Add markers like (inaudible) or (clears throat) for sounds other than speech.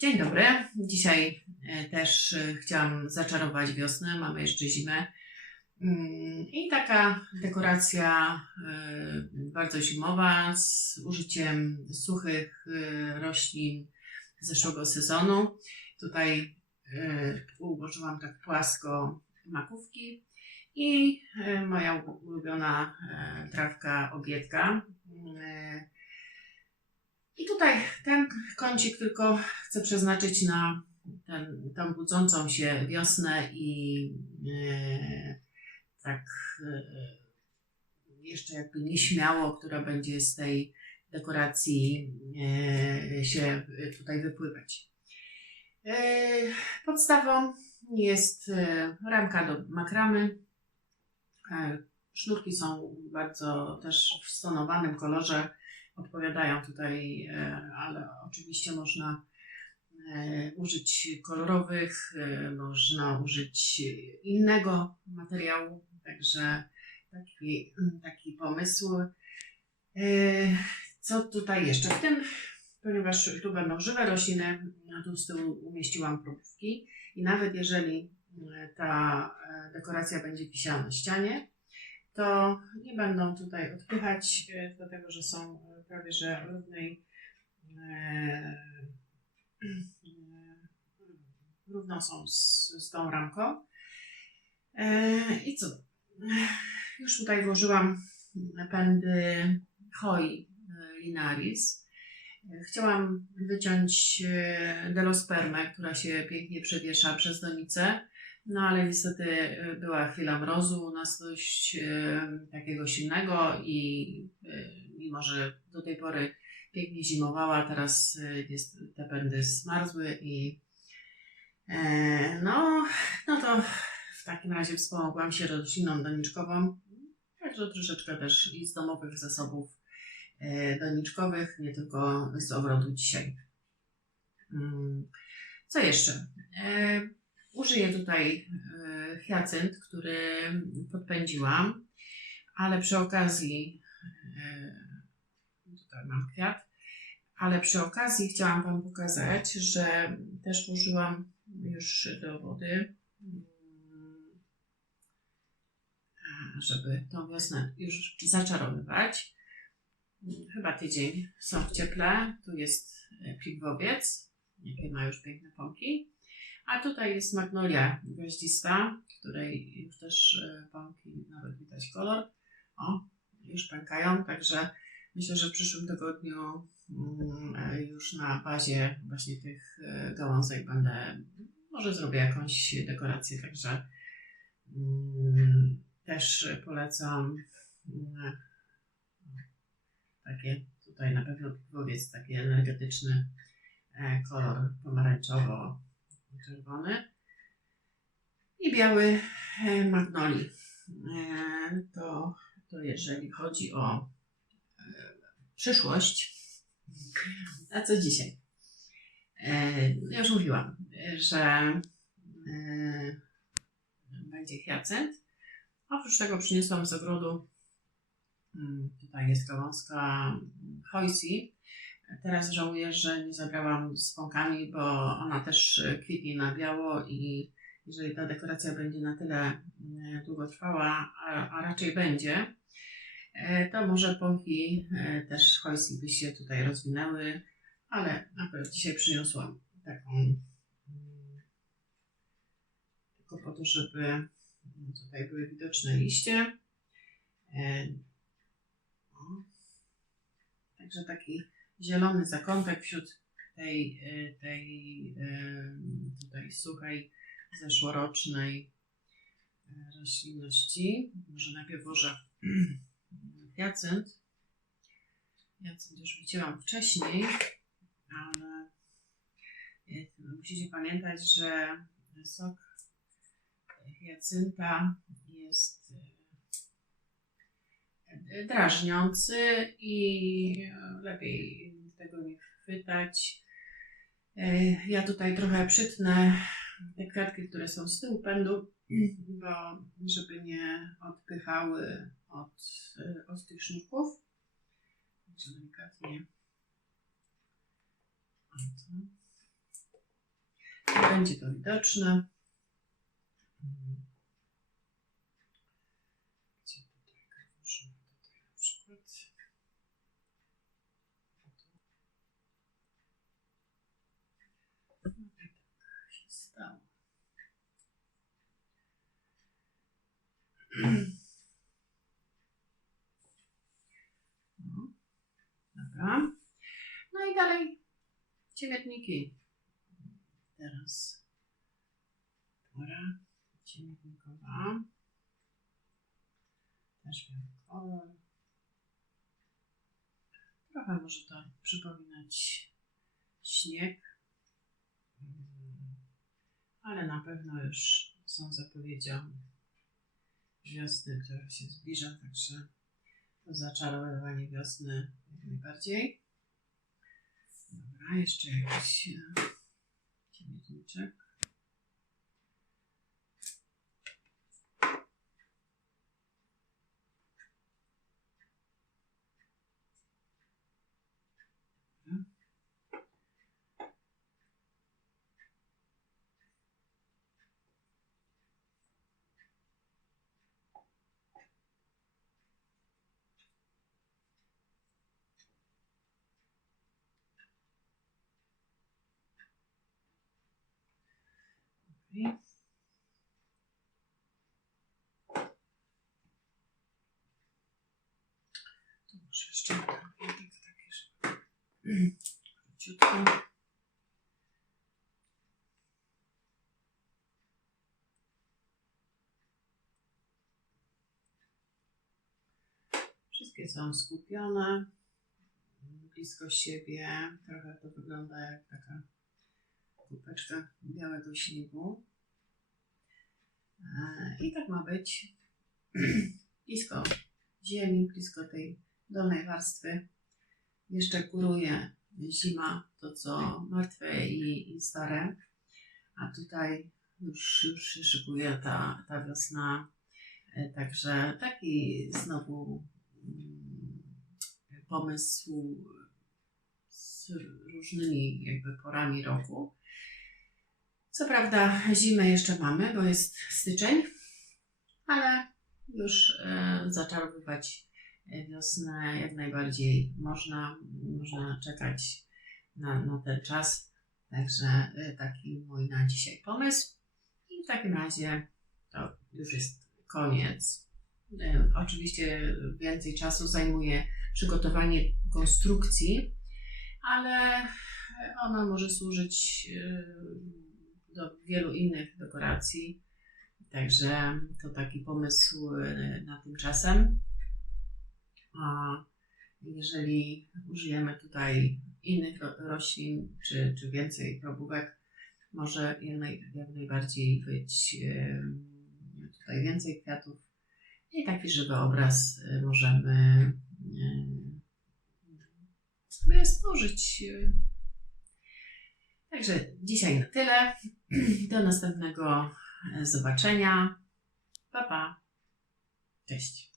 Dzień dobry. Dzisiaj e, też e, chciałam zaczarować wiosnę. Mamy jeszcze zimę. Mm, I taka dekoracja e, bardzo zimowa z użyciem suchych roślin zeszłego sezonu. Tutaj ułożyłam tak płasko makówki i moja ulubiona trawka obiedka. I tutaj ten kącik tylko chcę przeznaczyć na ten, tą budzącą się wiosnę i e, tak e, jeszcze jakby nieśmiało, która będzie z tej dekoracji e, się tutaj wypływać. Podstawą jest ramka do makramy. Sznurki są bardzo też w stonowanym kolorze, odpowiadają tutaj, e, ale oczywiście można e, użyć kolorowych, e, można użyć innego materiału, także taki, taki pomysł. Co tutaj jeszcze? W tym, ponieważ tu będą żywe rośliny, no tu z tyłu umieściłam próbki i nawet jeżeli ta dekoracja będzie wisiała na ścianie, to nie będą tutaj odpychać, e, dlatego że są e, prawie że równej e, równo są z, z tą ramką. I co? Już tutaj włożyłam pędy hoi linaris. Chciałam wyciąć delospermę, która się pięknie przewiesza przez donicę, no ale niestety e, była chwila mrozu u nas dość e, takiego silnego i e, mimo, że do tej pory pięknie zimowała, teraz e, jest, te pędy zmarzły i e, no, no to w takim razie wspomogłam się rośliną doniczkową, także troszeczkę też i z domowych zasobów e, doniczkowych, nie tylko z ogrodu dzisiaj. Mm, Co jeszcze? Użyję tutaj e, hyacynt, który podpędziłam, ale przy okazji e, tutaj mam kwiat, ale przy okazji chciałam Wam pokazać, że też włożyłam już do wody, mm, żeby tą wiosnę już zaczarowywać. Chyba tydzień są w cieple. Tu jest e, pigwowiec, jakie ma już piękne pąki. A tutaj jest magnolia gwiaździsta, której już też e, pąki, nawet widać kolor. O, już pękają, także myślę, że w przyszłym tygodniu mm, e, już na bazie właśnie tych e, gałązek będę, może zrobię jakąś dekorację, także mm, też polecam mm, takie tutaj na pewno piwowiec, taki energetyczny kolor pomarańczowo-czerwony i biały e, magnoli. E, To, to jeżeli chodzi o e, przyszłość, a co dzisiaj? Ja już mówiłam, że będzie hyacynt. Oprócz tego przyniosłam z ogrodu, mm, tutaj jest gałązka hojsi. Teraz żałuję, że nie zabrałam z pąkami, bo ona też e, kwitnie na biało i jeżeli ta dekoracja będzie na tyle mm, długo trwała, a, a raczej będzie, e, to może pąki e, też hojsi by się tutaj rozwinęły, ale akurat dzisiaj przyniosłam taką mm, tylko po to, żeby tutaj były widoczne liście. E, o. Także taki zielony zakątek wśród tej, e, tej e, tutaj suchej, zeszłorocznej e, roślinności. Może najpierw włożę (clears throat) hyacynt. Hyacynt już widziałam wcześniej, ale musicie pamiętać, że sok hiacynta jest drażniący i lepiej tego nie chwytać. E, Ja tutaj trochę przytnę te kwiatki, które są z tyłu pędu, bo żeby nie odpychały od, e, od tych sznurków. Także delikatnie. Będzie to widoczne. Gdzie tutaj możemy tutaj na przykład. No i tak się stało. No, dobra. No i dalej ciemierniki. Teraz pora ciemiernikowa. Też biały kolor. Trochę może to przypominać śnieg, Mm, ale na pewno już są zapowiedzią wiosny, która się zbliża, także to zaczarowanie wiosny jak najbardziej. Dobra, jeszcze jakiś e, ciemniczek. Okej. To może jeszcze jeden kwiatek taki. Wszystkie są skupione blisko siebie. Trochę to wygląda jak taka kubeczka białego śniegu. I tak ma być (clears throat) blisko ziemi, blisko tej dolnej warstwy. Jeszcze kuruje zima, to co martwe i, i stare. A tutaj już, już się szykuje ta, ta wiosna. E, Także taki znowu mm, pomysł z różnymi jakby porami roku. Co prawda zimę jeszcze mamy, bo jest styczeń, ale już e, zaczarowywać e, wiosnę jak najbardziej można. Można czekać na, na ten czas. Także e, taki mój na dzisiaj pomysł. I w takim razie to już jest koniec. E, Oczywiście więcej czasu zajmuje przygotowanie konstrukcji, ale ona może służyć do wielu innych dekoracji. Także to taki pomysł e, na tymczasem. A jeżeli użyjemy tutaj innych ro- roślin, czy, czy więcej probówek, może jak, naj, jak najbardziej być e, tutaj więcej kwiatów. I taki żywy obraz e, możemy sobie stworzyć. Także dzisiaj na tyle. Do następnego e, zobaczenia. Pa, pa. Cześć.